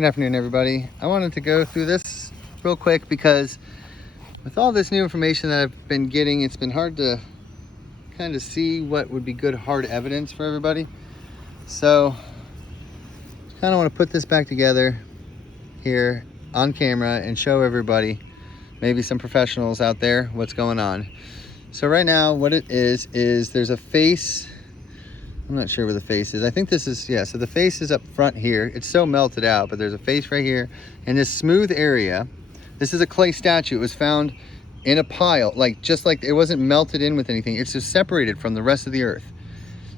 Good afternoon, everybody. I wanted to go through this real quick because with all this new information that I've been getting, it's been hard to kind of see what would be good hard evidence for everybody. So kind of want to put this back together here on camera and show everybody, maybe some professionals out there, what's going on. So right now what it is there's a face. I'm not sure where the face is. I think this is, yeah, so the face is up front here. It's so melted out, but there's a face right here. And this smooth area, this is a clay statue. It was found in a pile, like just like it wasn't melted in with anything. It's just separated from the rest of the earth.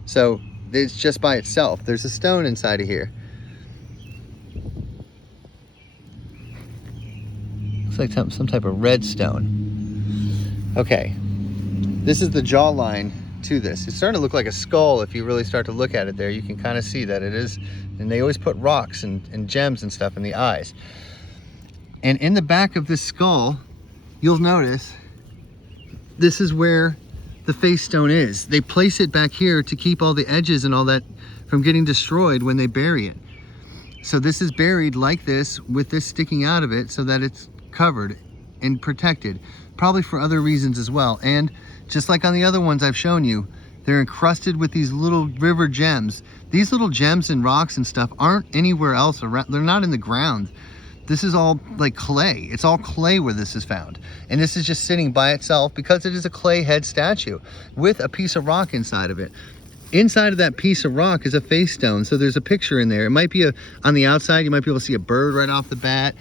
So it's just by itself. There's a stone inside of here. Looks like some type of red stone. Okay, this is the jawline to this. It's starting to look like a skull. If you really start to look at it there, you can kind of see that it is. And they always put rocks and gems and stuff in the eyes. And in the back of this skull, you'll notice this is where the face stone is. They place it back here to keep all the edges and all that from getting destroyed when they bury it. So this is buried like this with this sticking out of it so that it's covered and protected, probably for other reasons as well. And just like on the other ones I've shown you, they're encrusted with these little river gems. These little gems and rocks and stuff aren't anywhere else around. They're not in the ground. This is all like clay. It's all clay where this is found. And this is just sitting by itself because it is a clay head statue with a piece of rock inside of it. Inside of that piece of rock is a face stone. So there's a picture in there. It might be on the outside, you might be able to see a bird right off the bat.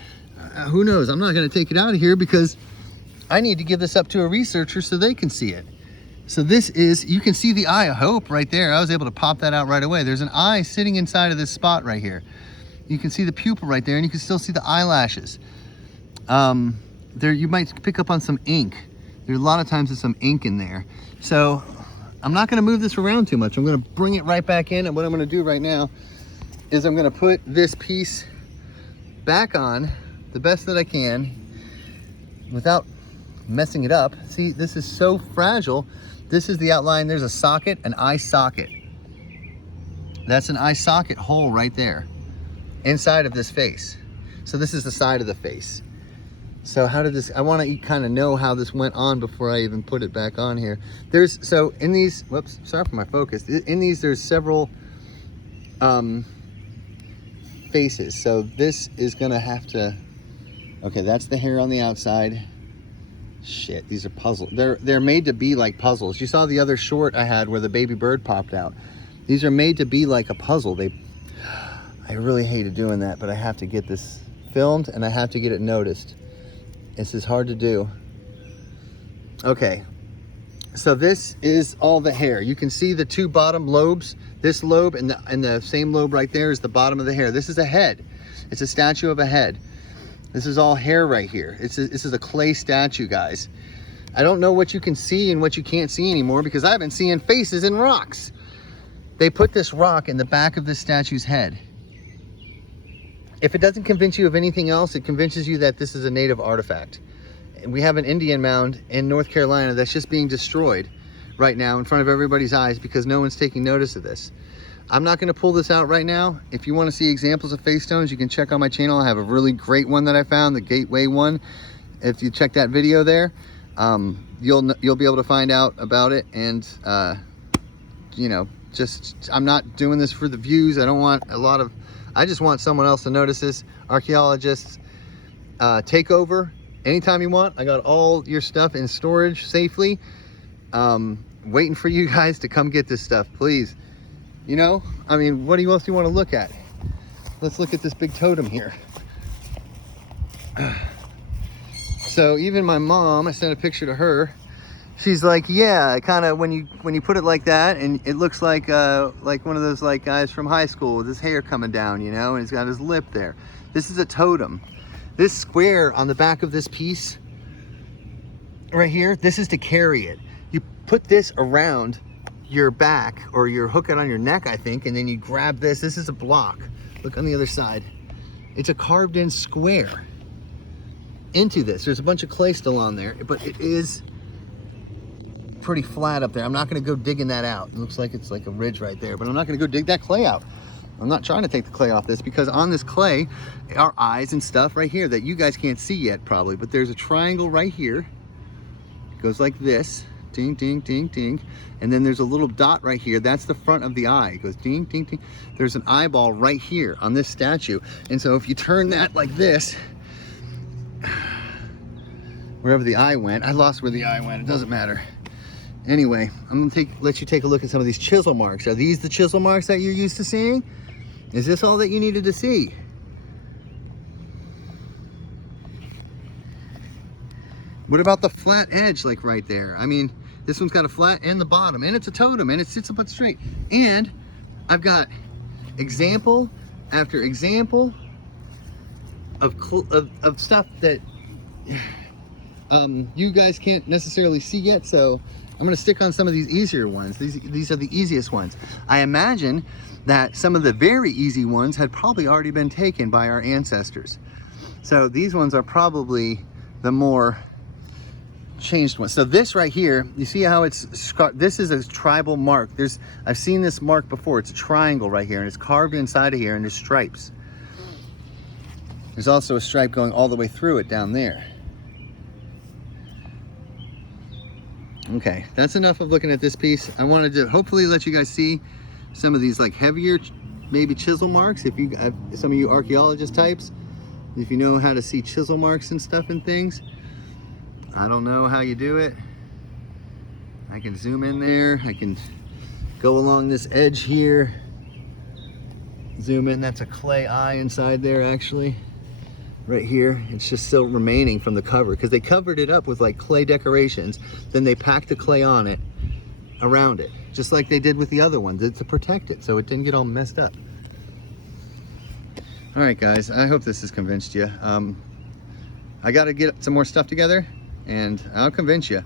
Who knows? I'm not going to take it out of here because I need to give this up to a researcher so they can see it. So this is, you can see the eye of hope right there. I was able to pop that out right away. There's an eye sitting inside of this spot right here. You can see the pupil right there, and you can still see the eyelashes. There, you might pick up on some ink. There's a lot of times there's some ink in there. So I'm not going to move this around too much. I'm going to bring it right back in, and what I'm going to do right now is I'm going to put this piece back on the best that I can without messing it up. See, this is so fragile. This is the outline. There's a socket, an eye socket. That's an eye socket hole right there inside of this face. So this is the side of the face. So how did this, I want to kind of know how this went on before I even put it back on here. There's, so in these, whoops, sorry for my focus. In these, there's several faces. So this is gonna have to, okay, that's the hair on the outside. Shit, these are puzzles. They're made to be like puzzles. You saw the other short I had where the baby bird popped out. These are made to be like a puzzle. I really hated doing that, but I have to get this filmed and I have to get it noticed. This is hard to do. Okay, so this is all the hair. You can see the two bottom lobes. This lobe and the same lobe right there is the bottom of the hair. This is a head. It's a statue of a head. This is all hair right here. This is a clay statue, guys. I don't know what you can see and what you can't see anymore because I've been seeing faces and rocks. They put this rock in the back of this statue's head. If it doesn't convince you of anything else, it convinces you that this is a native artifact. And we have an Indian mound in North Carolina that's just being destroyed right now in front of everybody's eyes because no one's taking notice of this. I'm not going to pull this out right now. If you want to see examples of face stones, you can check on my channel. I have a really great one that I found, the Gateway one. If you check that video there, you'll be able to find out about it. And you know, I'm not doing this for the views. I don't want I just want someone else to notice this. Archaeologists, take over anytime you want. I got all your stuff in storage safely, waiting for you guys to come get this stuff, please. You know, I mean, what else do you want to look at? Let's look at this big totem here. So even my mom, I sent a picture to her. She's like, yeah, kind of when you put it like that, and it looks like one of those like guys from high school with his hair coming down, you know, and he's got his lip there. This is a totem. This square on the back of this piece right here, this is to carry it. You put this around your back, or you hook it on your neck, I think, and then you grab this. This is a block. Look on the other side. It's a carved in square into this. There's a bunch of clay still on there, but it is pretty flat up there. I'm not going to go digging that out. It looks like it's like a ridge right there, but I'm not going to go dig that clay out. I'm not trying to take the clay off this, because on this clay are eyes and stuff right here that you guys can't see yet probably, but there's a triangle right here. It goes like this, ding, ding, ding, ding. And then there's a little dot right here. That's the front of the eye. It goes ding, ding, ding. There's an eyeball right here on this statue. And so if you turn that like this, wherever the eye went, I lost where the eye went, it doesn't matter. Anyway, I'm gonna let you take a look at some of these chisel marks. Are these the chisel marks that you're used to seeing? Is this all that you needed to see? What about the flat edge, like right there? I mean, this one's got a flat and the bottom, and it's a totem, and it sits up straight. And I've got example after example of stuff that you guys can't necessarily see yet, so I'm gonna stick on some of these easier ones. These are the easiest ones. I imagine that some of the very easy ones had probably already been taken by our ancestors. So these ones are probably the more changed ones. So this right here, you see how this is a tribal mark. I've seen this mark before. It's a triangle right here, and it's carved inside of here, and there's stripes. There's also a stripe going all the way through it down there. Okay, that's enough of looking at this piece. I wanted to hopefully let you guys see some of these like heavier, maybe chisel marks. If you, some of you archaeologist types, if you know how to see chisel marks and stuff and things. I don't know how you do it. I can zoom in there. I can go along this edge here. Zoom in, that's a clay eye inside there actually. Right here, it's just still remaining from the cover, because they covered it up with like clay decorations, then they packed the clay on it, around it, just like they did with the other ones to protect it so it didn't get all messed up. All right guys, I hope this has convinced you. I got to get some more stuff together and I'll convince you.